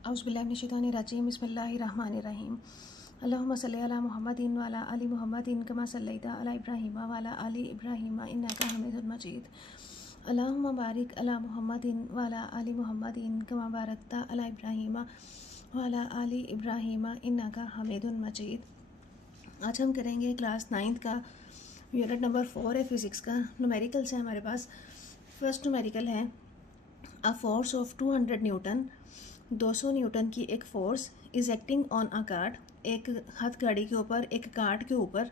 औज़ुबिल्लाहिमिनश्शैतानिर्रजीम बिस्मिल्लाहिर्रहमानिर्रहीम अल्लाहुम्मा सल्लि अला मुहम्मदिन व अला आलि मुहम्मदिन कमा सल्लैता अला इब्राहीम व अला आलि इब्राहीम इन्नका हमीदुम मजीद अल्लाहुम्मा बारिक अला मुहम्मदिन व अला आलि मुहम्मदिन कमा बारकता अला इब्राहीम व अला आलि इब्राहीम इन्नका हमीदुम मजीद। आज हम करेंगे क्लास 9 का यूनिट नंबर 4 है फिज़िक्स का। न्यूमेरिकल्स है हमारे पास। फर्स्ट न्यूमेरिकल है a force of 200 Newton, 200 Newton की एक force is acting on a cart, एक हथकड़ी के ऊपर, एक कार्ट के ऊपर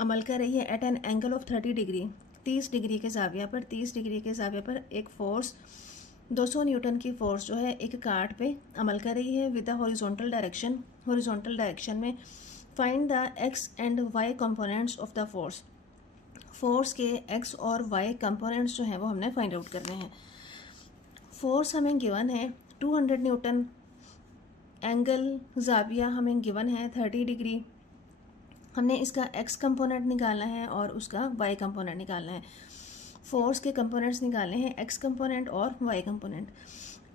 अमल कर रही है at an angle of 30 degree, 30 degree के ज़ाविया पर, 30 डिग्री के ज़ाविया पर एक फ़ोर्स 200 न्यूटन की फ़ोर्स जो है एक कार्ट पे अमल कर रही है with the horizontal direction. Horizontal direction में find the X and Y components of the force. Force के एक्स और वाई कंपोनेंट्स जो हैं वो हमने फाइंड आउट करने हैं। फोर्स हमें गिवन है 200 न्यूटन, एंगल ज़ाविया हमें गिवन है 30 डिग्री। हमने इसका एक्स कंपोनेंट निकालना है और उसका वाई कंपोनेंट निकालना है। फोर्स के कंपोनेंट्स निकालने हैं एक्स कंपोनेंट और वाई कंपोनेंट।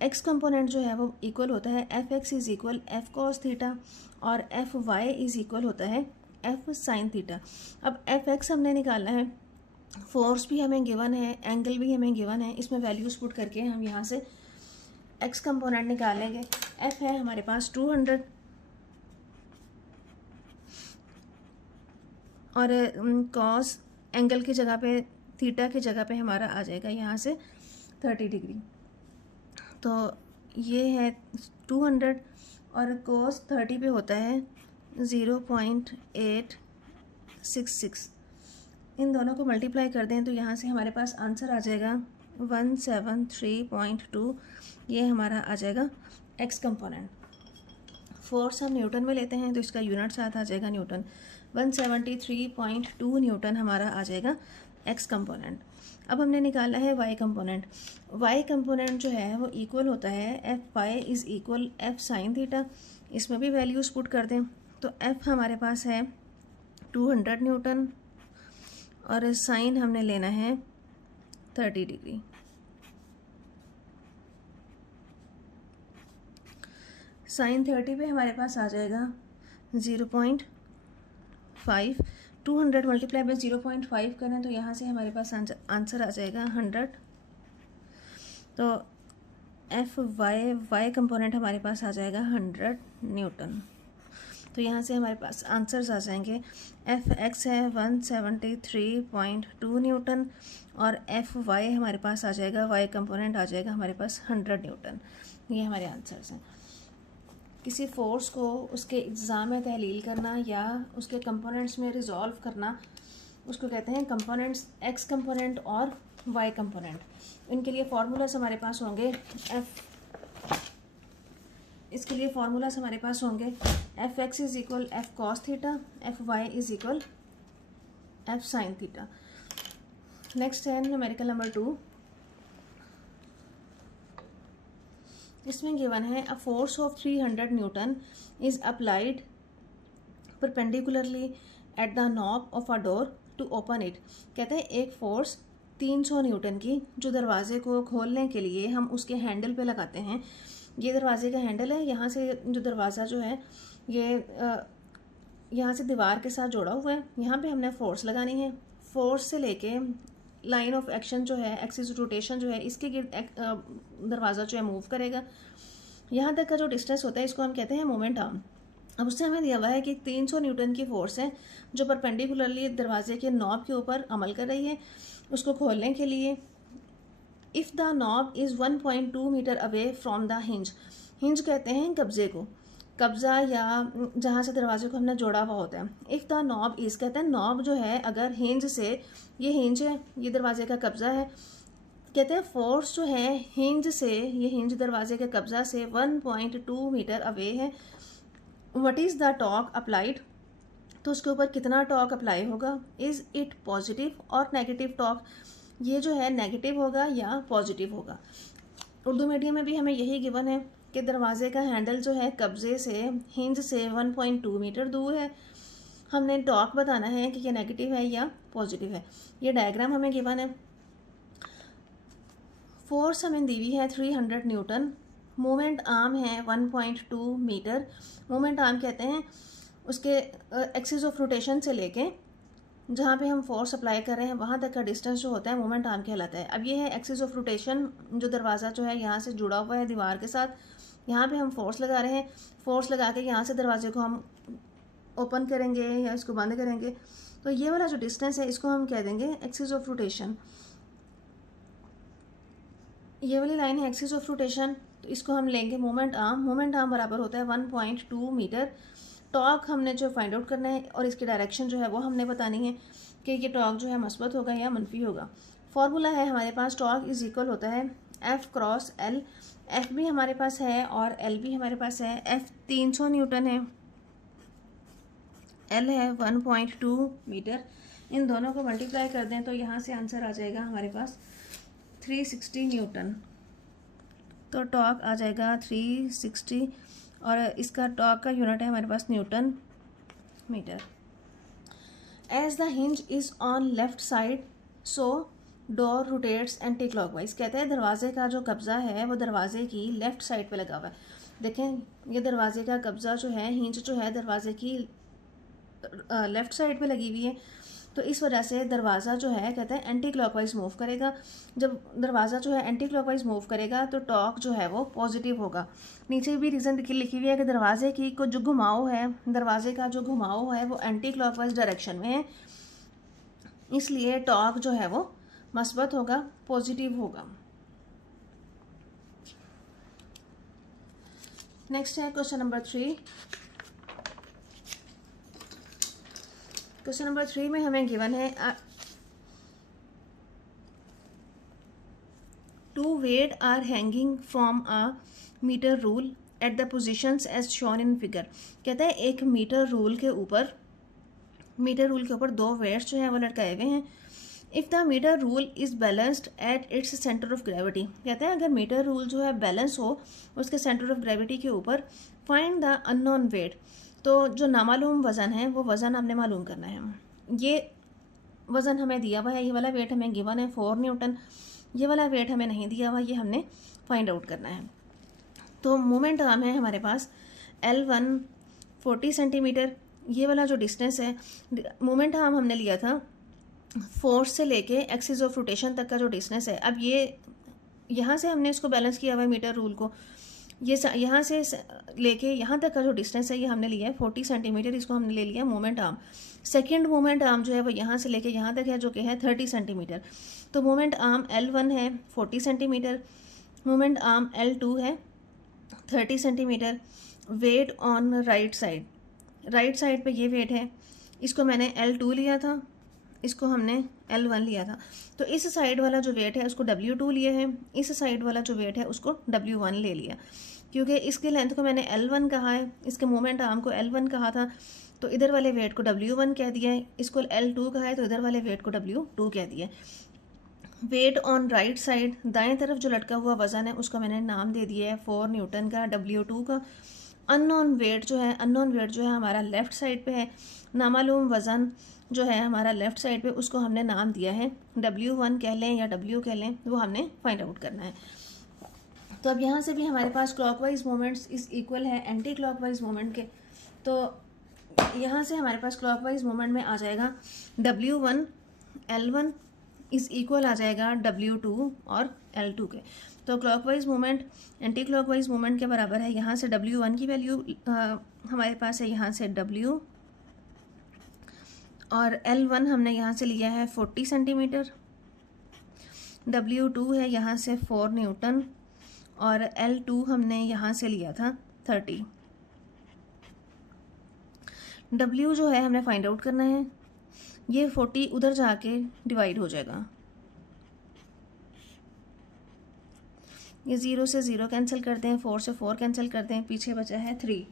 एक्स कंपोनेंट जो है वो इक्वल होता है F X is equal F cos theta और एफ वाई इज़ इक्वल होता है एफ साइन थीटा। अब एफ एक्स हमने निकालना है, फोर्स भी हमें गिवन है, एंगल भी हमें गिवन है। इसमें वैल्यूज़ पुट करके हम यहाँ से एक्स कंपोनेंट निकालेंगे। एफ है हमारे पास 200 और कॉस एंगल की जगह पे, थीटा की जगह पे हमारा आ जाएगा यहाँ से 30 डिग्री। तो ये है 200 और कॉस 30 पे होता है 0.866। इन दोनों को मल्टीप्लाई कर दें तो यहाँ से हमारे पास आंसर आ जाएगा 173.2। ये हमारा आ जाएगा एक्स कंपोनेंट। फोर्स हम न्यूटन में लेते हैं तो इसका यूनिट साथ आ जाएगा न्यूटन। 173.2 न्यूटन हमारा आ जाएगा एक्स कंपोनेंट। अब हमने निकाला है वाई कंपोनेंट। वाई कंपोनेंट जो है वो इक्वल होता है F Y is equal F sine theta. इसमें भी वैल्यूज़ पुट कर दें तो एफ हमारे पास है 200 न्यूटन और साइन हमने लेना है 30 डिग्री। साइन 30 पे हमारे पास आ जाएगा 0.5। 200 मल्टीप्लाई बाई 0.5 करें तो यहाँ से हमारे पास आंसर आ जाएगा 100। तो एफ वाई वाई कंपोनेंट हमारे पास आ जाएगा 100 न्यूटन। तो यहाँ से हमारे पास आंसर्स आ जाएंगे। एफ एक्स है 173.2 न्यूटन और एफ वाई हमारे पास आ जाएगा, वाई कंपोनेंट आ जाएगा हमारे पास 100 न्यूटन। ये हमारे आंसर्स हैं। किसी फोर्स को उसके एग्ज़ाम में तहलील करना या उसके कंपोनेंट्स में रिजॉल्व करना, उसको कहते हैं कंपोनेंट्स, एक्स कंपोनेंट और वाई कंपोनेंट। इनके लिए फार्मूलाज हमारे पास होंगे इसके लिए फार्मूलाज हमारे पास होंगे F X is equal F cos theta, F Y is equal F sine theta. Next है न्यूमेरिकल नंबर 2। इसमें गिवन है a force of 300 newton is applied perpendicularly at the knob of a door to open it. कहते हैं एक force 300 Newton की जो दरवाजे को खोलने के लिए हम उसके हैंडल पे लगाते हैं। ये दरवाजे का हैंडल है, यहाँ से जो दरवाज़ा जो है ये यहाँ से दीवार के साथ जोड़ा हुआ है। यहाँ पे हमने फोर्स लगानी है। फोर्स से लेके लाइन ऑफ एक्शन जो है, एक्सिस रोटेशन जो है, इसके गिर्द दरवाज़ा जो है मूव करेगा। यहाँ तक का जो डिस्टेंस होता है इसको हम कहते हैं मोमेंट आर्म। अब उससे हमें दिया हुआ है कि 300 न्यूटन की फोर्स है जो परपेंडिकुलरली दरवाजे के नॉब के ऊपर अमल कर रही है उसको खोलने के लिए। If the knob is 1.2 metre away from the hinge. Hinge कहते हैं कब्जे को, कब्ज़ा या जहाँ से दरवाजे को हमने जोड़ा हुआ होता है। इफ़ द नॉब इज़ कहते हैं नॉब जो है अगर हिंज से, ये हिंज है, ये दरवाजे का कब्ज़ा है, कहते हैं फोर्स जो है हिंज से, ये हिंज दरवाजे के कब्ज़ा से 1.2 मीटर अवे है। What is the torque applied, तो उसके ऊपर कितना टॉर्क अप्लाई होगा। इज़ इट पॉजिटिव और नेगेटिव टॉर्क, ये जो है नेगेटिव होगा या पॉजिटिव होगा। उर्दू मीडियम में भी हमें यही गिवन है कि दरवाजे का हैंडल जो है कब्जे से, हिंज से 1.2 मीटर दूर है। हमने टॉर्क बताना है कि ये नेगेटिव है या पॉजिटिव है। ये डायग्राम हमें गिवन है। फोर्स हमें दी हुई है 300 न्यूटन मोमेंट आर्म है 1.2 मीटर। मोमेंट आर्म कहते हैं उसके एक्सिस ऑफ रोटेशन से लेके जहाँ पे हम फोर्स अप्लाई कर रहे हैं वहाँ तक का डिस्टेंस जो होता है मोमेंट आर्म कहलाता है। अब ये है एक्सिस ऑफ रोटेशन, जो दरवाज़ा जो है यहाँ से जुड़ा हुआ है दीवार के साथ, यहाँ पे हम फोर्स लगा रहे हैं। फोर्स लगा के यहाँ से दरवाजे को हम ओपन करेंगे या इसको बंद करेंगे, तो ये वाला जो डिस्टेंस है इसको हम कह देंगे एक्सिस ऑफ रोटेशन। ये वाली लाइन है एक्सिस ऑफ रोटेशन, तो इसको हम लेंगे मोमेंट आर्म। मोमेंट आर्म बराबर होता है 1.2 मीटर। टॉर्क हमने जो फाइंड आउट करना है और इसकी डायरेक्शन जो है वो हमने बतानी है कि ये टॉर्क जो है मस्बत होगा या मनफी होगा। फॉर्मूला है हमारे पास, टॉर्क इज इक्वल होता है F क्रॉस L। F भी हमारे पास है और L भी हमारे पास है। F 300 न्यूटन है, L है 1.2 मीटर। इन दोनों को मल्टीप्लाई कर दें तो यहाँ से आंसर आ जाएगा हमारे पास 360 न्यूटन। तो टॉर्क आ जाएगा 360 और इसका टॉर्क का यूनिट है हमारे पास newton metre. As the hinge is on left side so door rotates anti clockwise. कहते हैं दरवाजे का जो कब्ज़ा है वो दरवाजे की लेफ़्ट साइड पे लगा हुआ है। देखें ये दरवाजे का कब्ज़ा जो है, हिंज जो है दरवाजे की लेफ़्ट साइड पे लगी हुई है, तो इस वजह से दरवाज़ा जो है कहते हैं एंटी क्लॉकवाइज मूव करेगा। जब दरवाज़ा जो है एंटी क्लॉकवाइज मूव करेगा तो टॉर्क जो है वो पॉजिटिव होगा। नीचे भी रीज़न लिखी हुई है कि दरवाजे की को जो घुमाव है, दरवाजे का जो घुमाव है वो एंटी क्लॉकवाइज डायरेक्शन में है, इसलिए टॉर्क जो है वो मस्बत होगा, पॉजिटिव होगा। नेक्स्ट है क्वेश्चन नंबर 3। क्वेश्चन नंबर 3 में हमें गिवन है two weight are hanging from a metre rule at the positions as shown in figure. कहता है एक मीटर रूल के ऊपर दो वेट्स जो हैं वो लटकाए हुए हैं। If the metre rule is balanced at its centre of gravity. कहते हैं अगर मीटर रूल जो है बैलेंस हो उसके सेंटर ऑफ ग्रेविटी के ऊपर, फाइंड द अननोन वेट। तो जो नामालूम वज़न है वो वज़न हमने मालूम करना है। ये वज़न हमें दिया हुआ है, ये वाला वेट हमें गिवन है 4 न्यूटन। ये वाला वेट हमें नहीं दिया हुआ, ये हमने फाइंड आउट करना है। तो मोमेंट आर्म है हमारे पास L1 40 सेंटीमीटर। ये वाला जो डिस्टेंस है, मोमेंट आर्म हमने लिया था फोर्स से लेके एक्सिस ऑफ रोटेशन तक का जो डिस्टेंस है। अब ये यहाँ से हमने इसको बैलेंस किया हुआ है मीटर रूल को, ये यहाँ से लेके यहाँ तक का जो डिस्टेंस है ये हमने लिया है 40 सेंटीमीटर, इसको हमने ले लिया moment arm. Second moment arm जो है वो यहाँ से लेके यहाँ तक है जो कि है 30 सेंटीमीटर। तो मोमेंट आर्म L1 है 40 सेंटीमीटर, मोमेंट आर्म L2 है 30 centimetre. Weight on right side पे ये वेट है, इसको मैंने L2 लिया था, इसको हमने L1 लिया था। तो इस साइड वाला जो वेट है उसको W2 लिया है, इस साइड वाला जो वेट है उसको W1 ले लिया। क्योंकि इसकी लेंथ को मैंने L1 कहा है, इसके मोमेंट आर्म को L1 कहा था, तो इधर वाले वेट को W1 कह दिया है। इसको L2 कहा है तो इधर वाले वेट को W2 कह दिया है। वेट ऑन राइट साइड, दाएं तरफ जो लटका हुआ वज़न है उसका मैंने नाम दे दिया है 4 न्यूटन का, W2 का। अननोन वेट जो है हमारा लेफ़्ट साइड पे है। नामालूम वज़न जो है हमारा लेफ़्ट साइड पे, उसको हमने नाम दिया है W1 कह लें या W कह लें, वो हमने फाइंड आउट करना है। तो अब यहाँ से भी हमारे पास क्लॉकवाइज मोमेंट्स इस इक्वल है एंटी क्लॉकवाइज मोमेंट के, तो यहाँ से हमारे पास क्लॉकवाइज मोमेंट में आ जाएगा W1 L1 इस इक्वल आ जाएगा W2 और L2 के। तो clockwise moment anti clockwise moment के बराबर है। यहाँ से W1 की वैल्यू हमारे पास है यहाँ से W, और L1 हमने यहाँ से लिया है 40 सेंटीमीटर, W2 है यहाँ से 4 न्यूटन और L2 हमने यहाँ से लिया था 30। W जो है हमने फाइंड आउट करना है, ये 40 उधर जाके डिवाइड हो जाएगा, ये 0 से 0 कैंसिल करते हैं, 4 से 4 कैंसिल करते हैं, पीछे बचा है 3।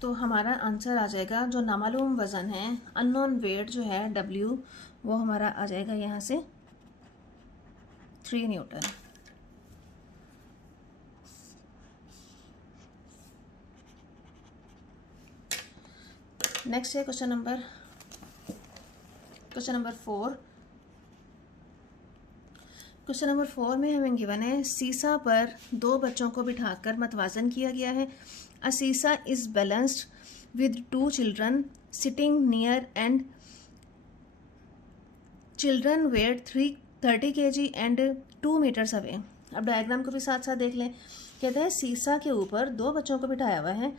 तो हमारा आंसर आ जाएगा जो नामालूम वज़न है, अननोन वेट जो है W, वो हमारा आ जाएगा यहाँ से 3 न्यूटन। नेक्स्ट है क्वेश्चन नंबर 4। क्वेश्चन नंबर 4 में हमें गिवन है सीसा पर 2 बच्चों को बिठाकर मतवाजन किया गया है। A seesaw is balanced with 2 children sitting near end children weight 30 kg and 2 meters away. अब डायग्राम को भी साथ साथ देख लें। कहते हैं सीसा के ऊपर 2 बच्चों को बिठाया हुआ है।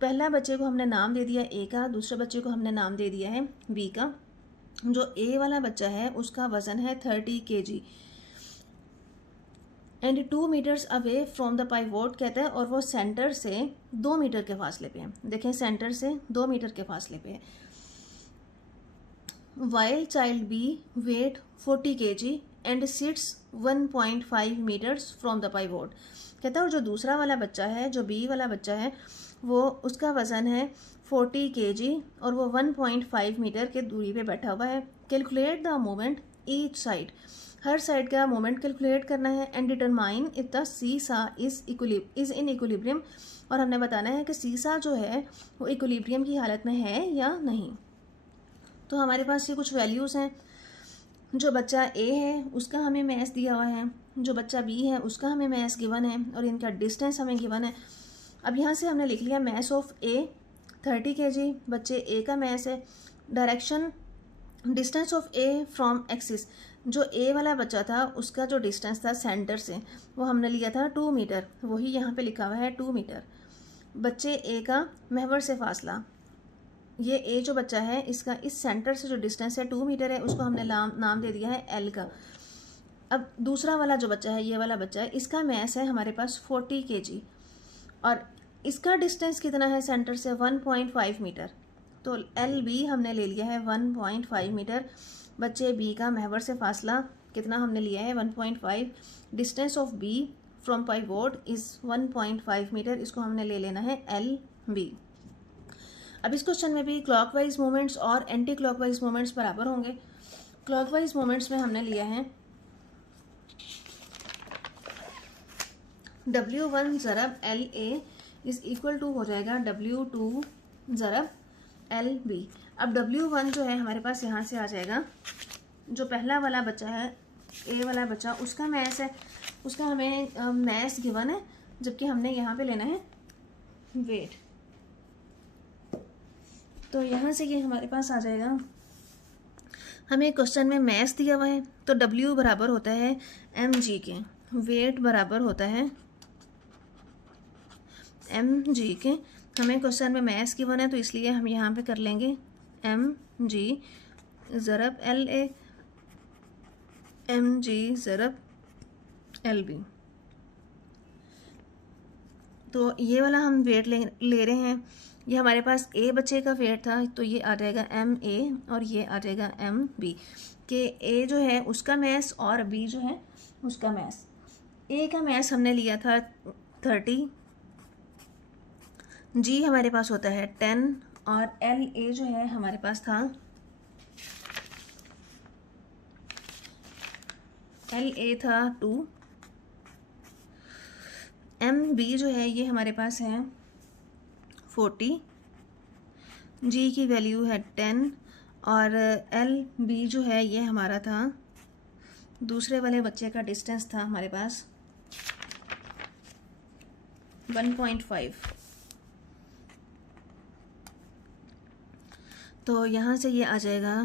पहला बच्चे को हमने नाम दे दिया ए का, दूसरे बच्चे को हमने नाम दे दिया है बी का। जो ए वाला बच्चा है उसका वजन है 30 kg and 2 meters away from the pivot कहता है, और वो सेंटर से 2 मीटर के फासले पे है। देखें सेंटर से 2 मीटर के फासले पे है। While child B weight 40 kg and sits 1.5 meters from the pivot कहता है, और जो दूसरा वाला बच्चा है, जो बी वाला बच्चा है, वो उसका वजन है 40 kg और वो 1.5 मीटर के दूरी पे बैठा हुआ है। Calculate the moment each side, her side का मोमेंट कैलकुलेट करना है। एंड डिटरमाइन इफ द सीसा इज इन इक्विलिब्रियम, और हमने बताना है कि सीसा जो है वो इक्विलिब्रियम की हालत में है या नहीं। तो हमारे पास ये कुछ वैल्यूज़ हैं। जो बच्चा ए है उसका हमें मैस दिया हुआ है, जो बच्चा बी है उसका हमें मैस गिवन है, और इनका डिस्टेंस हमें गिवन है। अब यहाँ से हमने लिख लिया मैस ऑफ ए 30 kg, बच्चे ए का मैस है। Direction distance of A from axis, जो ए वाला बच्चा था उसका जो डिस्टेंस था सेंटर से वो हमने लिया था 2 मीटर, वही यहाँ पे लिखा हुआ है 2 मीटर। बच्चे ए का महवर से फासला, ये ए जो बच्चा है इसका इस सेंटर से जो डिस्टेंस है 2 मीटर है, उसको हमने नाम दे दिया है एल का। अब दूसरा वाला जो बच्चा है, ये वाला बच्चा है, इसका मैस है हमारे पास 40 kg और इसका डिस्टेंस कितना है सेंटर से 1.5 मीटर। तो एल बी हमने ले लिया है 1.5 मीटर। बच्चे बी का महवर से फासला कितना हमने लिया है 1.5। Distance of B from pivot is 1.5 metre, इसको हमने ले लेना है एल बी। अब इस क्वेश्चन में भी क्लॉकवाइज मोमेंट्स और एंटी क्लॉकवाइज मोमेंट्स बराबर होंगे। क्लॉकवाइज मोमेंट्स में हमने लिया है W1 ज़रब LA इज़ इक्वल टू हो जाएगा W2 ज़रब LB। अब W1 जो है हमारे पास यहाँ से आ जाएगा, जो पहला वाला बच्चा है ए वाला बच्चा, उसका मैस है, उसका हमें मैस गिवन है, जबकि हमने यहाँ पे लेना है वेट। तो यहाँ से ये हमारे पास आ जाएगा, हमें क्वेश्चन में मैस दिया हुआ है तो W बराबर होता है mg के, वेट बराबर होता है mg के। हमें क्वेश्चन में मैस गिवन है तो इसलिए हम यहाँ पे कर लेंगे mg ज़रब LA, mg ज़रब LB। तो ये वाला हम वेट ले रहे हैं। ये हमारे पास ए बच्चे का वेट था तो ये आ जाएगा MA और ये आ जाएगा MB के ए जो है उसका मैस और बी जो है उसका मैस। ए का मैस हमने लिया था 30, जी हमारे पास होता है 10 और LA जो है हमारे पास था LA था 2, MB जो है ये हमारे पास है 40, जी की वैल्यू है 10 और LB जो है ये हमारा था, दूसरे वाले बच्चे का डिस्टेंस था हमारे पास 1.5। तो यहाँ से ये आ जाएगा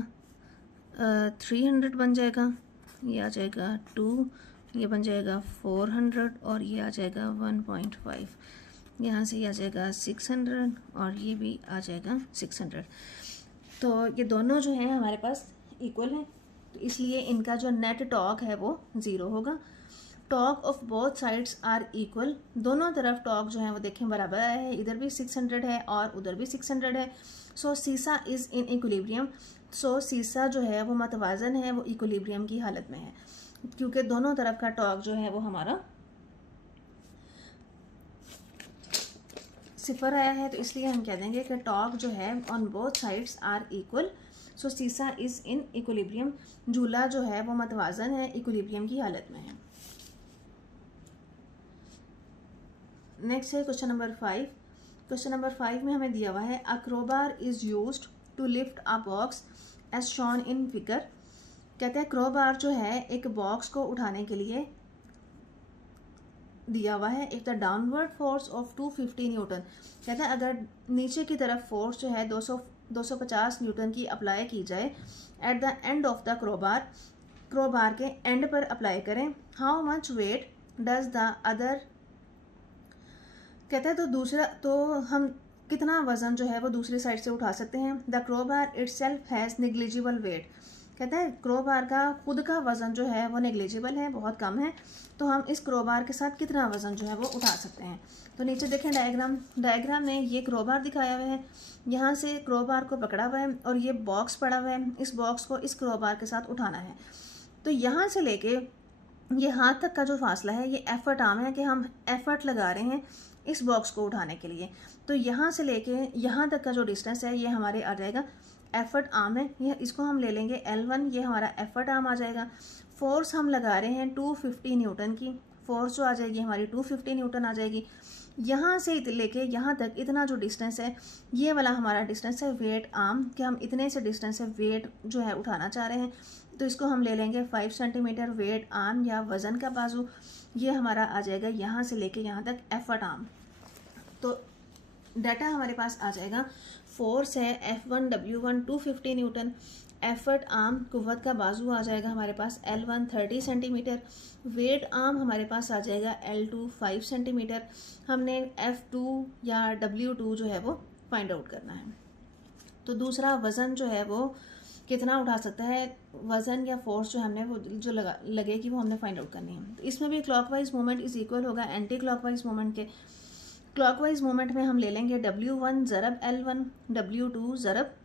300 बन जाएगा, ये आ जाएगा 2, ये बन जाएगा 400 और ये आ जाएगा 1.5। यहाँ से ये आ जाएगा 600 और ये भी आ जाएगा 600। तो ये दोनों जो हैं हमारे पास इक्वल हैं, तो इसलिए इनका जो नेट टॉर्क है वो 0 होगा। Torque of both sides are equal, दोनों तरफ टॉर्क जो है वो देखें बराबर है, इधर भी 600 है और उधर भी 600 है। सो सीसा इज़ इन इक्विलिब्रियम, सो सीसा जो है वो मतवाजन है, वो इक्विलिब्रियम की हालत में है, क्योंकि दोनों तरफ का टॉर्क जो है वो हमारा 0 आया है, तो इसलिए हम कह देंगे कि टॉर्क जो है on both sides are equal. So seesaw is in equilibrium, झूला जो है वो मतवाजन है, इक्विलिब्रियम की हालत में है। नेक्स्ट है क्वेश्चन नंबर 5। क्वेश्चन नंबर 5 में हमें दिया हुआ है a crowbar is used to lift a box as shown in figure. कहते हैं क्रोबार जो है एक बॉक्स को उठाने के लिए दिया हुआ है, एक the downward force of 250 Newton. कहते हैं अगर नीचे की तरफ फोर्स जो है 250 न्यूटन की अप्लाई की जाए at the end of the crowbar, crowbar के एंड पर अप्लाई करें, how much weight does the other, कहते हैं तो दूसरा, तो हम कितना वजन जो है वो दूसरी साइड से उठा सकते हैं। The crowbar itself has negligible weight, कहते हैं क्रोबार का खुद का वज़न जो है वो नेग्लिजिबल है, बहुत कम है, तो हम इस क्रोबार के साथ कितना वज़न जो है वो उठा सकते हैं। तो नीचे देखें डायग्राम में ये क्रोबार दिखाया हुआ है, यहाँ से क्रोबार को पकड़ा हुआ है और ये बॉक्स पड़ा हुआ है, इस बॉक्स को इस क्रोबार के साथ उठाना है। तो यहाँ से लेके ये हाथ तक का जो फासला है ये एफर्ट आर्म है कि हम एफर्ट लगा रहे हैं इस बॉक्स को उठाने के लिए। तो यहाँ से लेके यहाँ तक का जो डिस्टेंस है ये हमारे आ जाएगा एफर्ट आर्म है, ये इसको हम ले लेंगे L1, ये हमारा एफर्ट आर्म आ जाएगा। फोर्स हम लगा रहे हैं 250 न्यूटन की, फोर्स जो आ जाएगी हमारी 250 न्यूटन आ जाएगी। यहाँ से लेके यहाँ तक इतना जो डिस्टेंस है ये वाला हमारा डिस्टेंस है वेट आर्म, कि हम इतने से डिस्टेंस से वेट जो है उठाना चाह रहे हैं, तो इसको हम ले लेंगे 5 सेंटीमीटर वेट आर्म या वज़न का बाजू, ये हमारा आ जाएगा यहाँ से लेके यहाँ तक एफर्ट आर्म। तो डाटा हमारे पास आ जाएगा, फोर्स है F1 W1 250 Newton, effort arm कुव्वत का बाजू आ जाएगा हमारे पास L1 30 सेंटीमीटर, वेट आर्म हमारे पास आ जाएगा L2 5 सेंटीमीटर। हमने F2 या W2 जो है वो फाइंड आउट करना है। तो दूसरा वज़न जो है वो कितना उठा सकता है, वज़न या फोर्स जो हमने वो जो लगेगी वो हमने फाइंड आउट करनी है। तो इसमें भी क्लॉकवाइज मूवमेंट इज इक्वल होगा एंटी क्लॉकवाइज मूवमेंट के। क्लॉकवाइज मूवमेंट में हम ले लेंगे W1 ज़रब L1, W2 ज़रब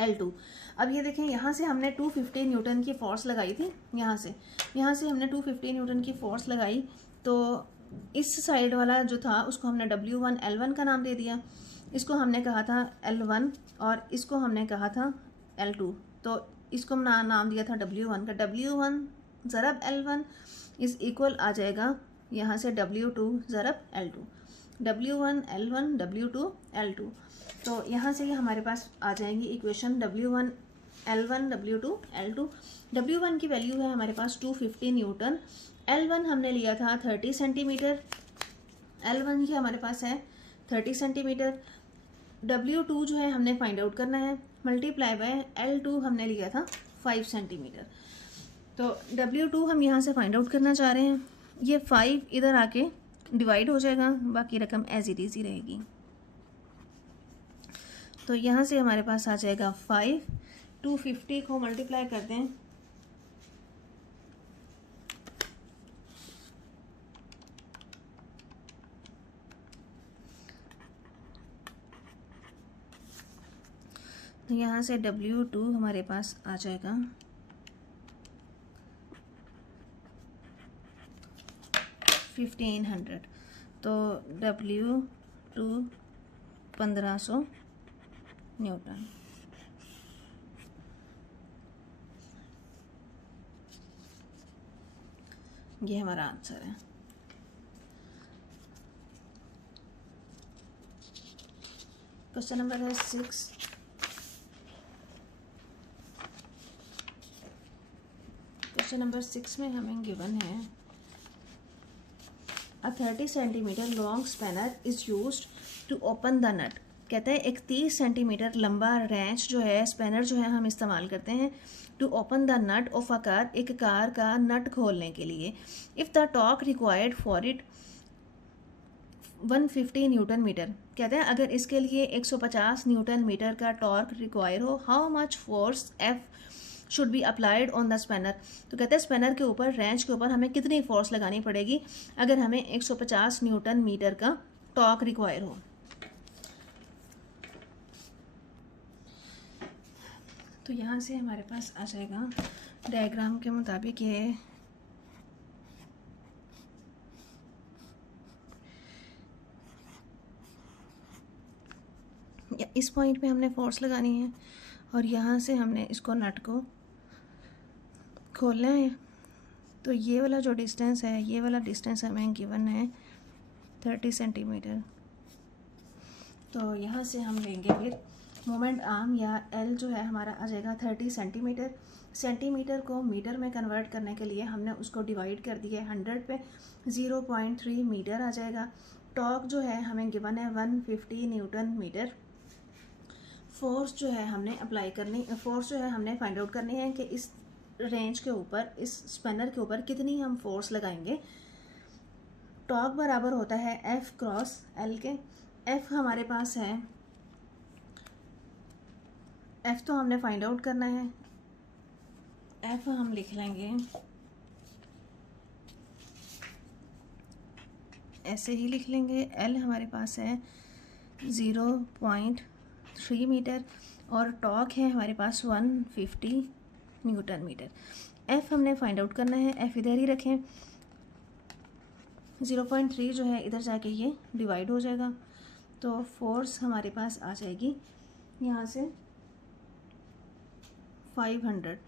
L2। अब ये देखें यहाँ से हमने 250 न्यूटन की फोर्स लगाई थी, यहाँ से हमने 250 न्यूटन की फोर्स लगाई, तो इस साइड वाला जो था उसको हमने W1 L1 का नाम दे दिया, इसको हमने कहा था L1 और इसको हमने कहा था L2, तो इसको नाम दिया था W1 का। W1 ज़रब L1 इज़ इक्वल आ जाएगा यहाँ से W2 ज़रब L2, W1 L1 W2 L2। तो यहाँ से ये हमारे पास आ जाएंगी equation W1 L1 W2 L2। W1 की वैल्यू है हमारे पास 250 न्यूटन, L1 हमने लिया था 30 सेंटीमीटर, L1 की हमारे पास है 30 सेंटीमीटर, W2 जो है हमने फाइंड आउट करना है, मल्टीप्लाई बाय L2 हमने लिया था 5 सेंटीमीटर। तो W2 हम यहाँ से फाइंड आउट करना चाह रहे हैं, ये 5 इधर आके डिवाइड हो जाएगा, बाकी रकम एज इट इज ही रहेगी। तो यहाँ से हमारे पास आ जाएगा 5, 250 को मल्टीप्लाई कर दें तो यहाँ से W2 हमारे पास आ जाएगा 1500, तो W2 1500 न्यूटन। ये हमारा आंसर है। क्वेश्चन नंबर है 6। क्वेश्चन नंबर 6 में हमें गिवन है A 30 centimetre long spanner is used to open the nut. कहते हैं एक 30 सेंटीमीटर लंबा रेंच जो है, स्पैनर जो है हम इस्तेमाल करते हैं to open the nut of a car, एक कार का नट खोलने के लिए। If the torque required for it 150 newton metre, कहते हैं अगर इसके लिए 150 न्यूटन मीटर का टॉर्क रिक्वायर हो, how much force F should be applied on the spanner. तो कहते हैं स्पैनर के ऊपर, रेंच के ऊपर हमें कितनी फोर्स लगानी पड़ेगी अगर हमें 150 न्यूटन मीटर का टॉर्क रिक्वायर हो। तो यहाँ से हमारे पास आ जाएगा डायग्राम के मुताबिक ये इस पॉइंट पे हमने फोर्स लगानी है और यहाँ से हमने इसको नट को खोलना है। तो ये वाला जो डिस्टेंस है, ये वाला डिस्टेंस हमें गिवन है 30 सेंटीमीटर। तो यहाँ से हम लेंगे फिर मोमेंट आर्म या एल जो है हमारा आ जाएगा 30 सेंटीमीटर। सेंटीमीटर को मीटर में कन्वर्ट करने के लिए हमने उसको डिवाइड कर दिया है 100 पे, 0.3 मीटर आ जाएगा। टॉर्क जो है हमें गिवन है 150 न्यूटन मीटर। फोर्स जो है हमने अप्लाई करनी, फोर्स जो है हमने फाइंड आउट करनी है कि इस रेंज के ऊपर, इस स्पैनर के ऊपर कितनी हम फोर्स लगाएंगे। टॉर्क बराबर होता है एफ क्रॉस एल के। एफ हमारे पास है, एफ तो हमने फाइंड आउट करना है, एफ हम लिख लेंगे ऐसे ही लिख लेंगे। एल हमारे पास है 0.3 मीटर और टॉर्क है हमारे पास 150 न्यूटन मीटर। एफ हमने फाइंड आउट करना है, एफ इधर ही रखें। 0.3 जो है इधर जाके ये डिवाइड हो जाएगा, तो फोर्स हमारे पास आ जाएगी यहाँ से 500।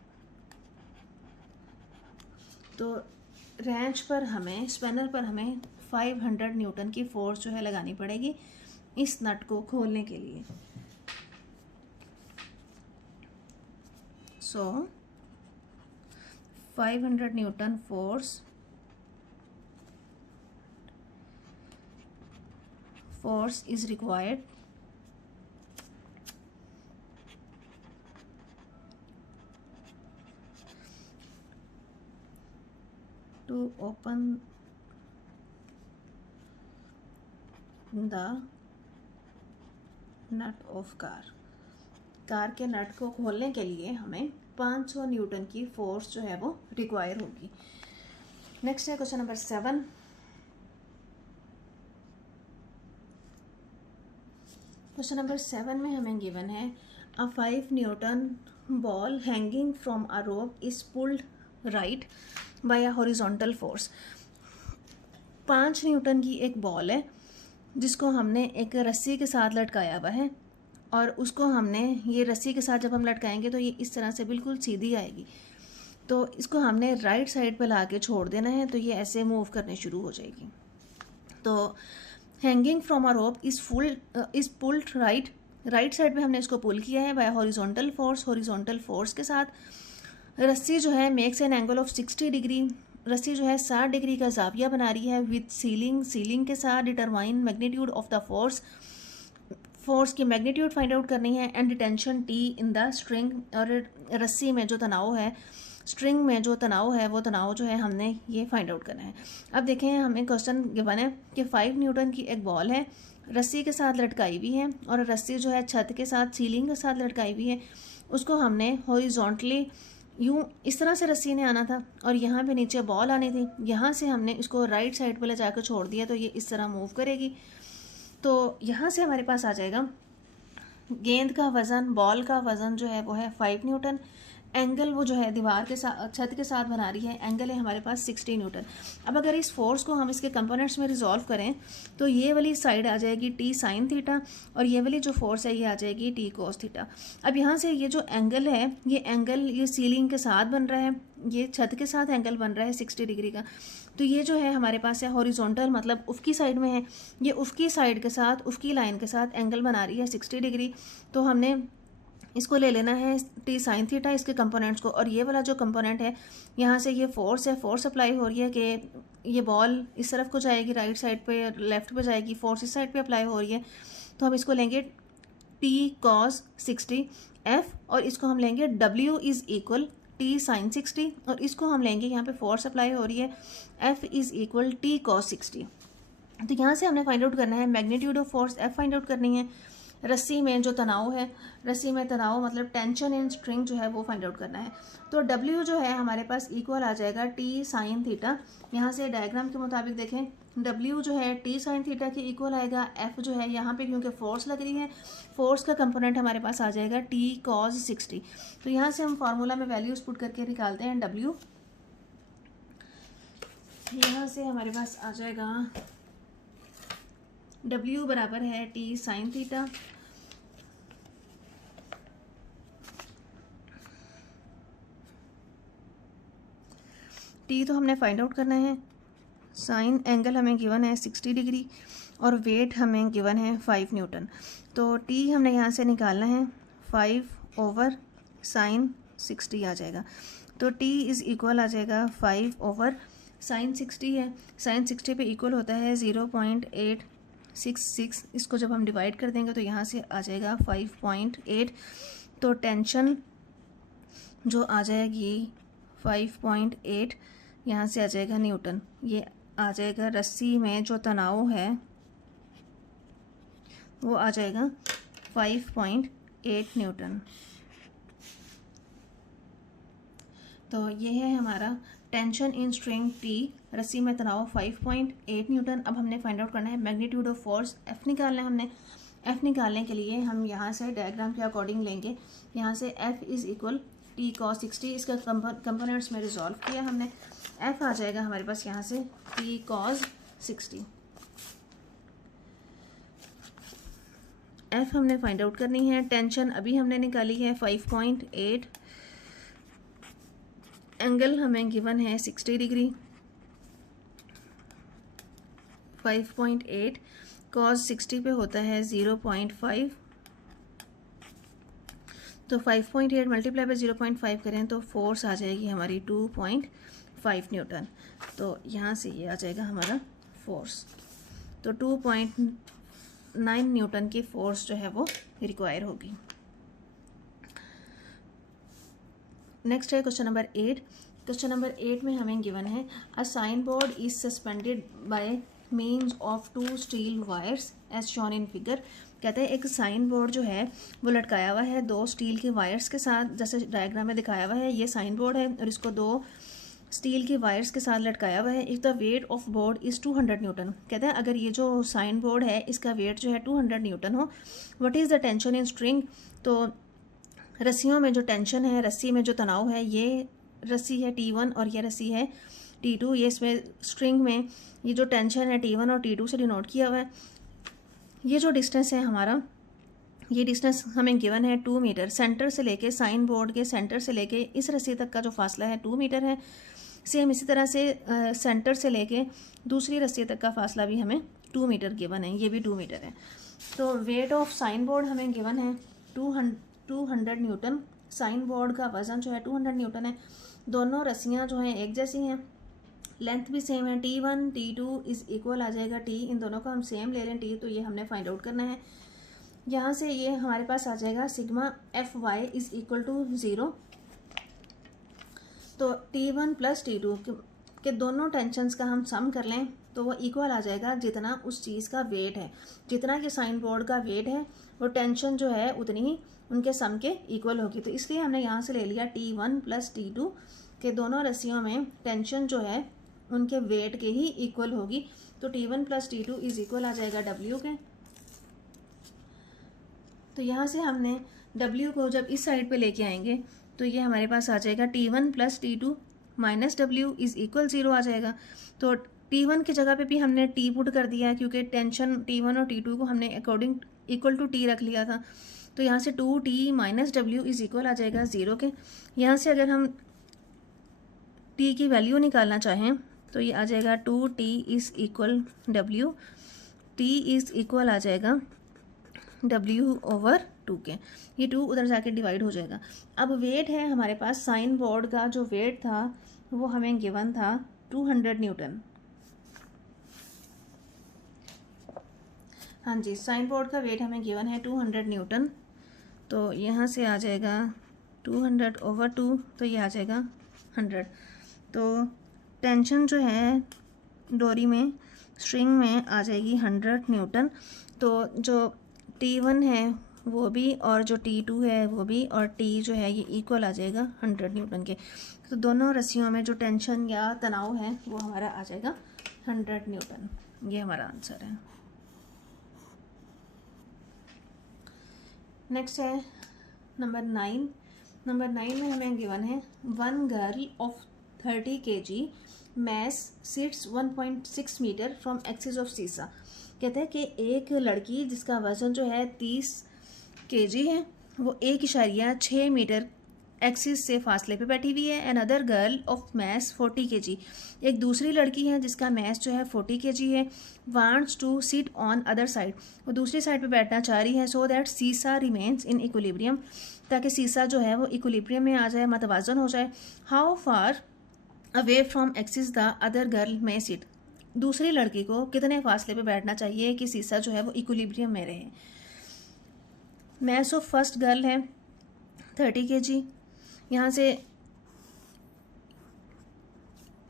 तो रेंच पर हमें, स्पैनर पर हमें 500 न्यूटन की फोर्स जो है लगानी पड़ेगी इस नट को खोलने के लिए। So 500 newton force is required to open the nut of car. Car के नट को खोलने के लिए हमें 500 न्यूटन की फोर्स जो है वो रिक्वायर होगी। नेक्स्ट है क्वेश्चन नंबर 7। क्वेश्चन नंबर 7 में हमें गिवन है a 5 newton ball hanging from a rope is pulled right by a horizontal force. 5 newton की एक बॉल है जिसको हमने एक रस्सी के साथ लटकाया हुआ है और उसको हमने, ये रस्सी के साथ जब हम लटकाएंगे तो ये इस तरह से बिल्कुल सीधी आएगी, तो इसको हमने राइट साइड पे ला के छोड़ देना है, तो ये ऐसे मूव करने शुरू हो जाएगी। तो hanging from a rope is pulled right side पे हमने इसको पुल किया है bye horizontal force, horizontal force के साथ। रस्सी जो है makes an angle of 60 degree, रस्सी जो है 60 डिग्री का जाविया बना रही है विद सीलिंग के साथ। Determine magnitude of the force की मैग्नीट्यूड फाइंड आउट करनी है and detention T in the string, और रस्सी में जो तनाव है, स्ट्रिंग में जो तनाव है वो तनाव जो है हमने ये फाइंड आउट करना है। अब देखें हमें क्वेश्चन गिवन है कि 5 न्यूटन की एक बॉल है, रस्सी के साथ लटकाई हुई है और रस्सी जो है छत के साथ, सीलिंग के साथ लटकाई हुई है। उसको हमने हॉरिजॉन्टली यूँ इस तरह से रस्सी ने आना था और यहाँ पे नीचे बॉल आनी थी, यहाँ से हमने इसको राइट साइड पे ले जाकर छोड़ दिया तो ये इस तरह मूव करेगी। तो यहाँ से हमारे पास आ जाएगा गेंद का वज़न, बॉल का वज़न जो है वो है 5 न्यूटन। एंगल वो जो है दीवार के साथ, छत के साथ बना रही है, एंगल है हमारे पास 60 न्यूटन। अब अगर इस फोर्स को हम इसके कंपोनेंट्स में रिजॉल्व करें तो ये वाली साइड आ जाएगी टी साइन थीटा और ये वाली जो फोर्स है ये आ जाएगी टी कोस थीटा। अब यहाँ से ये जो एंगल है, ये एंगल ये सीलिंग के साथ बन रहा है, ये छत के साथ एंगल बन रहा है 60 डिग्री का। तो ये जो है हमारे पास है हॉरिजॉन्टल, मतलब उफ़की साइड में है, ये उफ़की साइड के साथ, उफ़की लाइन के साथ एंगल बना रही है 60 डिग्री। तो हमने इसको ले लेना है टी साइन थीटा, इसके कंपोनेंट्स को, और ये वाला जो कंपोनेंट है यहाँ से ये फोर्स है, फोर्स अप्लाई हो रही है कि ये बॉल इस तरफ को जाएगी, राइट साइड पे, लेफ्ट पे जाएगी, फोर्स इस साइड पे अप्लाई हो रही है। तो हम इसको लेंगे टी कॉस 60 एफ और इसको हम लेंगे W is equal T sine 60 और इसको हम लेंगे, यहाँ पे फोर्स अप्लाई हो रही है, F is equal T cos 60। तो यहाँ से हमने फाइंड आउट करना है magnitude of force, F find out करनी है। रस्सी में जो तनाव है, रस्सी में तनाव मतलब टेंशन इन स्ट्रिंग जो है वो फाइंड आउट करना है। तो W जो है हमारे पास इक्वल आ जाएगा टी साइन थीटा। यहाँ से डायग्राम के मुताबिक देखें, W जो है टी साइन थीटा के इक्वल आएगा। F जो है यहाँ पे क्योंकि फोर्स लग रही है, फोर्स का कंपोनेंट हमारे पास आ जाएगा टी कॉस 60। तो यहाँ से हम फार्मूला में वैल्यूज पुट करके निकालते हैं W। यहाँ से हमारे पास आ जाएगा W बराबर है टी साइन थीटा टी तो हमने फाइंड आउट करना है, साइन एंगल हमें गिवन है 60 डिग्री और वेट हमें गिवन है 5 न्यूटन। तो टी हमने यहाँ से निकालना है 5/sin60 आ जाएगा। तो टी इज़ इक्वल आ जाएगा 5/sin60 है, sin60 पे इक्वल होता है 0.866। इसको जब हम डिवाइड कर देंगे तो यहाँ से आ जाएगा 5.8। तो टेंशन जो आ जाएगी 5.8 यहाँ से आ जाएगा न्यूटन। ये आ जाएगा रस्सी में जो तनाव है वो आ जाएगा 5.8 न्यूटन। तो ये है हमारा टेंशन इन स्ट्रिंग टी, रस्सी में तनाव 5.8 न्यूटन। अब हमने फाइंड आउट करना है मैग्नीट्यूड ऑफ फोर्स, एफ निकालना है हमने। एफ निकालने के लिए हम यहाँ से डायग्राम के अकॉर्डिंग लेंगे। यहाँ से F is equal T cos 60, इसका कंपोनेंट्स में रिजॉल्व किया हमने। एफ आ जाएगा हमारे पास यहाँ से टी cos 60। एफ हमने फाइंड आउट करनी है। टेंशन अभी हमने निकाली है 5.8, एंगल हमें गिवन है 60 डिग्री। 5.8 cos 60 पे होता है 0.5, तो 5.8 मल्टीप्लाई बाय 0.5 करें तो फोर्स आ जाएगी हमारी 2.5 न्यूटन। तो यहाँ से ये आ जाएगा हमारा फोर्स। तो 2.9 न्यूटन की फोर्स जो है वो रिक्वायर होगी। नेक्स्ट है क्वेश्चन नंबर 8। क्वेश्चन नंबर 8 में हमें गिवन है a signboard is suspended by means of 2 steel wires as shown in figure. कहते हैं एक साइन बोर्ड जो है वो लटकाया हुआ है 2 स्टील के वायर्स के साथ, जैसे डायग्राम में दिखाया हुआ है। ये साइन बोर्ड है और इसको 2 स्टील के वायर्स के साथ लटकाया हुआ है। If the weight of board is 200 Newton. कहते हैं अगर ये जो साइन बोर्ड है इसका वेट जो है 200 न्यूटन हो, what is the tension in string. तो रस्सियों में जो टेंशन है, रस्सी में जो तनाव है, ये रस्सी है T1 और ये रस्सी है T2। ये इसमें स्ट्रिंग में ये जो टेंशन है T1 और T2 से डिनोट किया हुआ है। ये जो डिस्टेंस है हमारा, ये डिस्टेंस हमें गिवन है 2 मीटर। सेंटर से लेके साइन बोर्ड के सेंटर से लेके इस रस्सी तक का जो फासला है 2 मीटर है। सेम इसी तरह से सेंटर से लेके दूसरी रस्सी तक का फासला भी हमें 2 मीटर गिवन है, ये भी 2 मीटर है। तो वेट ऑफ साइन बोर्ड हमें गिवन है 200 न्यूटन। साइन बोर्ड का वज़न जो है 200 न्यूटन है। दोनों रस्सियाँ जो हैं एक जैसी हैं, लेंथ भी सेम है। T1 T2 इज़ इक्वल आ जाएगा T, इन दोनों का हम सेम ले लें T, तो ये हमने फाइंड आउट करना है। यहाँ से ये हमारे पास आ जाएगा sigma Fy is equal to 0। तो T1 प्लस T2 के दोनों टेंशन्स का हम सम कर लें तो वो इक्वल आ जाएगा जितना उस चीज़ का वेट है। जितना कि साइन बोर्ड का वेट है वो टेंशन जो है उतनी ही उनके सम के इक्वल होगी। तो इसलिए हमने यहाँ से ले लिया T1 प्लस T2 के दोनों रस्सियों में टेंशन जो है उनके वेट के ही इक्वल होगी। तो T1 plus T2 is equal आ जाएगा W के। तो यहाँ से हमने W को जब इस साइड पे लेके आएंगे तो ये हमारे पास आ जाएगा T1 plus T2 minus W is equal 0 आ जाएगा। तो T1 की जगह पे भी हमने T पुट कर दिया क्योंकि टेंशन T1 और T2 को हमने अकॉर्डिंग इक्वल टू T रख लिया था। तो यहाँ से 2T minus W is equal आ जाएगा 0 के। यहाँ से अगर हम T की वैल्यू निकालना चाहें तो ये आ जाएगा 2T is equal W। T is equal आ जाएगा W/2 के। ये 2 उधर जाके डिवाइड हो जाएगा। अब वेट है हमारे पास, साइन बोर्ड का जो वेट था वो हमें गिवन था 200 न्यूटन। हाँ जी, साइन बोर्ड का वेट हमें गिवन है 200 न्यूटन। तो यहाँ से आ जाएगा 200/2, तो ये आ जाएगा 100। तो टेंशन जो है डोरी में, स्ट्रिंग में आ जाएगी 100 न्यूटन। तो जो T1 है वो भी और जो T2 है वो भी और T जो है ये इक्वल आ जाएगा 100 न्यूटन के। तो दोनों रस्सियों में जो टेंशन या तनाव है वो हमारा आ जाएगा 100 न्यूटन। ये हमारा आंसर है। नेक्स्ट है नंबर 9। नंबर 9 में हमें गिवन है 1 girl of 30 kg mass sits 1.6 metre from axis of seesaw. कहते हैं कि एक लड़की जिसका वज़न जो है 30 kg है वो 1.6 मीटर एक्सिस से फासले पे बैठी हुई है। Another girl of mass 40 kg, एक दूसरी लड़की है जिसका मैस जो है 40 kg है, wants to sit on other side, वो दूसरी साइड पे बैठना चाह रही है, so that seesaw remains in equilibrium, ताकि सीसा जो है वो इक्विलिब्रियम में आ जाए, मतवाजन हो जाए। How far away from axis the other girl में सिट, दूसरी लड़की को कितने फासले पे बैठना चाहिए कि सीसा जो है वो इक्विलिब्रियम में रहे। मैस ऑफ फर्स्ट गर्ल है 30 kg, यहाँ से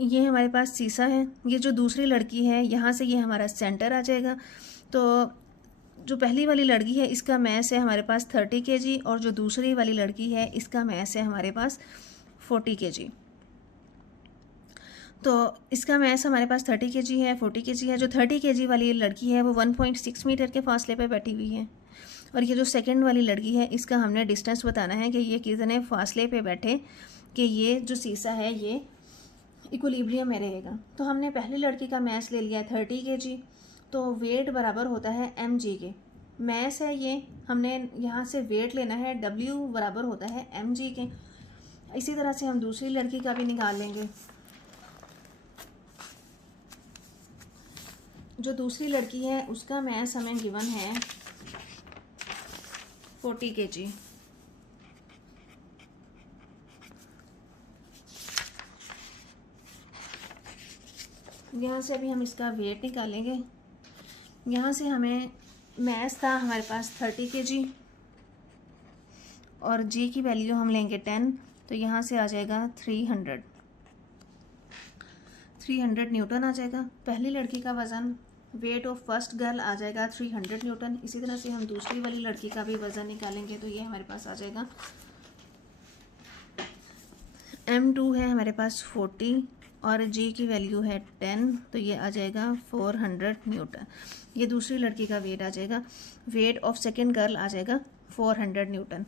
ये हमारे पास सीसा है, ये जो दूसरी लड़की है यहाँ से ये हमारा सेंटर आ जाएगा। तो जो पहली वाली लड़की है इसका मैस है हमारे पास 30 kg और जो दूसरी वाली लड़की है इसका मैस है हमारे पास 40 kg। तो इसका मैस हमारे पास 30 kg है, 40 kg है। जो 30 kg वाली लड़की है वो 1.6 मीटर के फासले पे बैठी हुई है, और ये जो सेकंड वाली लड़की है इसका हमने डिस्टेंस बताना है कि ये कितने फासले पे बैठे कि ये जो सीसा है ये इक्विलिब्रियम में रहेगा। तो हमने पहली लड़की का मैस ले लिया 30 kg, तो वेट बराबर होता है mg के। मैस है ये, हमने यहाँ से वेट लेना है, w बराबर होता है mg के। इसी तरह से हम दूसरी लड़की का भी निकाल लेंगे। जो दूसरी लड़की है उसका मैस हमें गिवन है 40 kg। यहाँ से अभी हम इसका वेट निकालेंगे। यहाँ से हमें मैस था हमारे पास 30 kg और जी की वैल्यू हम लेंगे 10, तो यहाँ से आ जाएगा 300 न्यूटन आ जाएगा। पहली लड़की का वज़न वेट ऑफ फर्स्ट गर्ल आ जाएगा 300 न्यूटन। इसी तरह से हम दूसरी वाली लड़की का भी वज़न निकालेंगे, तो ये हमारे पास आ जाएगा m2 है हमारे पास 40 और g की वैल्यू है 10, तो ये आ जाएगा 400 न्यूटन। ये दूसरी लड़की का वेट आ जाएगा। वेट ऑफ सेकेंड गर्ल आ जाएगा 400 Newton.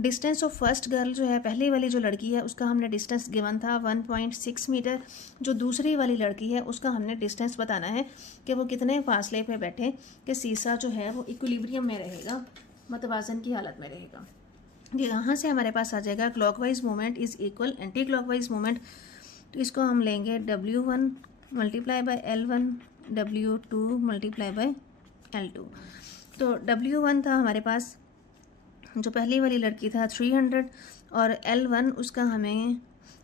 Distance of first girl जो है पहली वाली जो लड़की है उसका हमने डिस्टेंस गिवन था 1.6 मीटर। जो दूसरी वाली लड़की है उसका हमने डिस्टेंस बताना है कि वो कितने फासले पे बैठे कि सीसा जो है वो इक्विलिब्रियम में रहेगा, मतवाजन की हालत में रहेगा। यहाँ से हमारे पास आ जाएगा clockwise moment is equal anti clockwise moment, तो इसको हम लेंगे W1 multiply by L1, W2 multiply by L2। तो W1 था हमारे पास, जो पहली वाली लड़की था 300 और L1 उसका हमें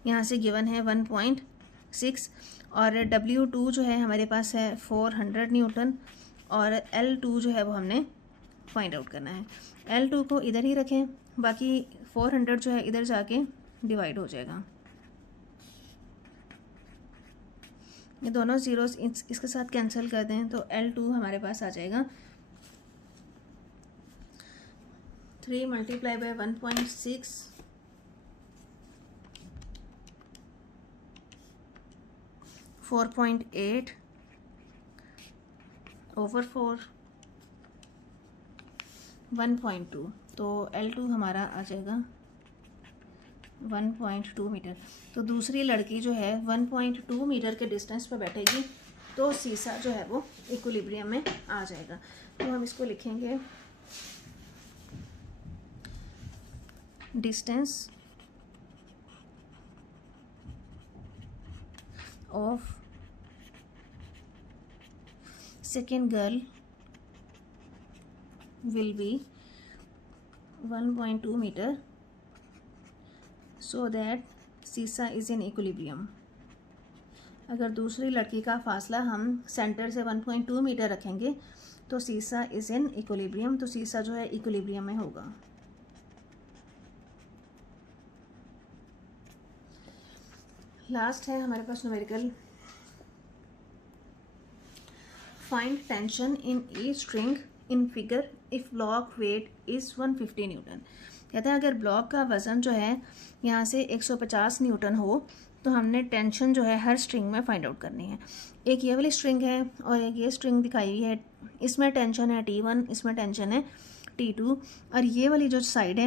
यहाँ से गिवन है 1.6 और W2 जो है हमारे पास है 400 न्यूटन और L2 जो है वो हमने फाइंड आउट करना है। L2 को इधर ही रखें, बाकी 400 जो है इधर जाके डिवाइड हो जाएगा। ये दोनों ज़ीरोस इसके साथ कैंसिल कर दें तो L2 हमारे पास आ जाएगा 3 मल्टीप्लाई बाय 1.6 4.8 ओवर 4 1.2, तो L2 हमारा आ जाएगा 1.2 मीटर। तो दूसरी लड़की जो है 1.2 मीटर के डिस्टेंस पे बैठेगी, तो सीसा जो है वो इक्विलिब्रियम में आ जाएगा। तो हम इसको लिखेंगे distance of second girl will be 1.2 metre so that seesaw is in equilibrium. अगर दूसरी लड़की का फासला हम सेंटर से 1.2 मीटर रखेंगे तो सीसा इज़ इन इक्विलिब्रियम, तो सीसा जो है इक्विलिब्रियम में होगा। लास्ट है हमारे पास numerical, find tension in each string in figure if block weight is 150 newton. कहते हैं अगर ब्लॉक का वज़न जो है यहाँ से 150 न्यूटन हो तो हमने टेंशन जो है हर स्ट्रिंग में फाइंड आउट करनी है। एक ये वाली स्ट्रिंग है और एक ये स्ट्रिंग दिखाई हुई है, इसमें टेंशन है T1, इसमें टेंशन है T2, और ये वाली जो साइड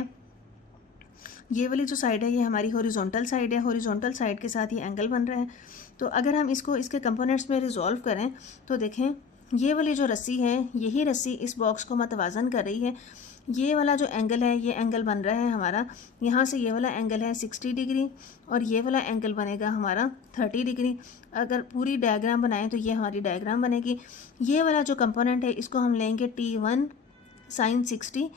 है ये हमारी हॉरिजॉन्टल साइड है। हॉरिजॉन्टल साइड के साथ ये एंगल बन रहा है। तो अगर हम इसको इसके कंपोनेंट्स में रिजॉल्व करें तो देखें ये वाली जो रस्सी है, यही रस्सी इस बॉक्स को मतवाजन कर रही है। ये वाला जो एंगल है, ये एंगल बन रहा है हमारा, यहाँ से ये वाला एंगल है 60 डिग्री और ये वाला एंगल बनेगा हमारा 30 डिग्री। अगर पूरी डायग्राम बनाएं तो ये हमारी डायग्राम बनेगी। ये वाला जो कंपोनेंट है इसको हम लेंगे T1 sin 60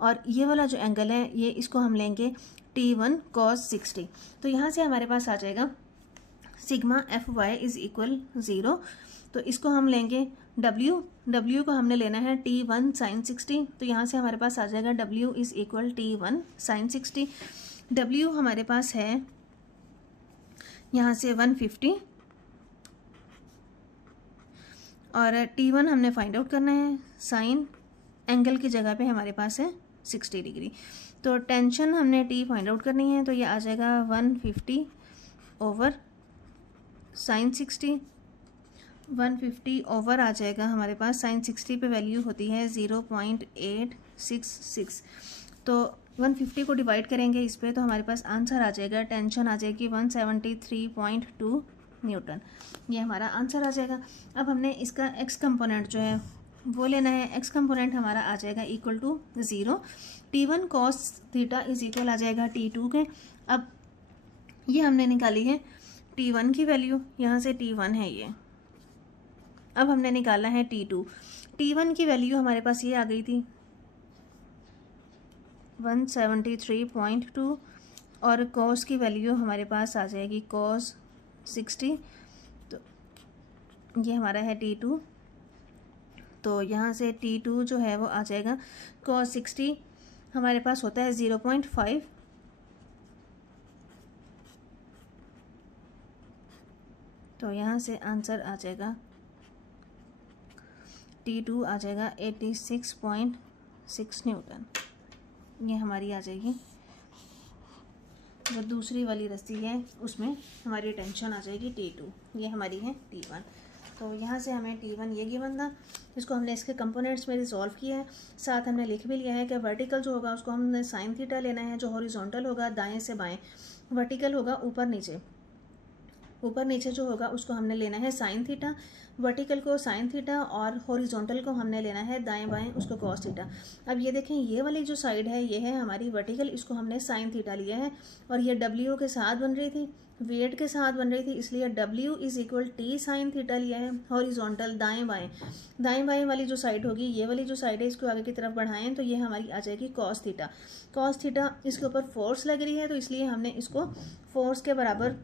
और ये वाला जो एंगल है ये इसको हम लेंगे T1 cos 60। तो यहाँ से हमारे पास आ जाएगा सिग्मा FY इज़ इक्वल 0। तो इसको हम लेंगे W को हमने लेना है T1 sin 60। तो यहाँ से हमारे पास आ जाएगा W is equal T1 sin 60। W हमारे पास है यहाँ से 150 और T1 हमने फाइंड आउट करना है। साइन एंगल की जगह पे हमारे पास है 60 डिग्री। तो टेंशन हमने T फाइंड आउट करनी है, तो ये आ जाएगा 150 ओवर साइन 60। 150 ओवर आ जाएगा हमारे पास, साइन 60 पे वैल्यू होती है 0.866। तो 150 को डिवाइड करेंगे इस पे तो हमारे पास आंसर आ जाएगा, टेंशन आ जाएगी 173.2 न्यूटन। ये हमारा आंसर आ जाएगा। अब हमने इसका एक्स कंपोनेंट जो है वो लेना है। एक्स कंपोनेंट हमारा आ जाएगा equal to 0। T1 cos theta is equal आ जाएगा T2 के। अब ये हमने निकाली है T1 की वैल्यू, यहाँ से T1 है ये। अब हमने निकाला है T2। T1 की वैल्यू हमारे पास ये आ गई थी 173.2 और cos की वैल्यू हमारे पास आ जाएगी cos 60। तो ये हमारा है T2। तो यहाँ से T2 जो है वो आ जाएगा cos 60 हमारे पास होता है 0.5। तो यहाँ से आंसर आ जाएगा T2 आ जाएगा 86.6 न्यूटन। ये हमारी आ जाएगी। जो दूसरी वाली रस्सी है उसमें हमारी टेंशन आ जाएगी T2। ये हमारी है T1। तो यहाँ से हमें T1 ये गिवन था, इसको हमने इसके कंपोनेंट्स में रिजॉल्व किया है। साथ हमने लिख भी लिया है कि वर्टिकल जो होगा उसको हमने साइन थीटा लेना है, जो हॉरिजॉन्टल होगा दाएं से बाएं, वर्टिकल होगा ऊपर नीचे, ऊपर नीचे जो होगा उसको हमने लेना है साइन थीटा, वर्टिकल को साइन थीटा और हॉरिजॉन्टल को हमने लेना है दाएं बाएं उसको कॉस थीटा। अब ये देखें ये वाली जो साइड है ये है हमारी वर्टिकल, इसको हमने साइन थीटा लिया है और ये W के साथ बन रही थी, वेट के साथ बन रही थी, इसलिए W is equal T sine theta लिया है। हॉरिजॉन्टल दाएं बाएं वाली जो साइड होगी, ये वाली जो साइड है इसको आगे की तरफ बढ़ाएं तो ये हमारी आ जाएगी कॉस थीटा। कॉस थीटा इसके ऊपर फोर्स लग रही है तो इसलिए हमने इसको फोर्स के बराबर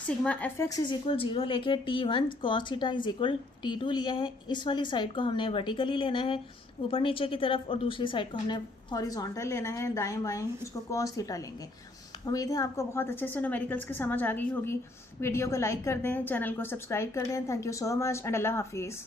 सिग्मा FX इज इक्वल 0 लेके T1 cos theta is equal T2 लिया है। इस वाली साइड को हमने वर्टिकली लेना है ऊपर नीचे की तरफ और दूसरी साइड को हमने हॉरिजॉन्टल लेना है दाएं बाएं, उसको cos थीटा लेंगे। उम्मीद है आपको बहुत अच्छे से न्यूमेरिकल्स की समझ आ गई होगी। वीडियो को लाइक कर दें, चैनल को सब्सक्राइब कर दें। Thank you so much and अल्लाह हाफिज़।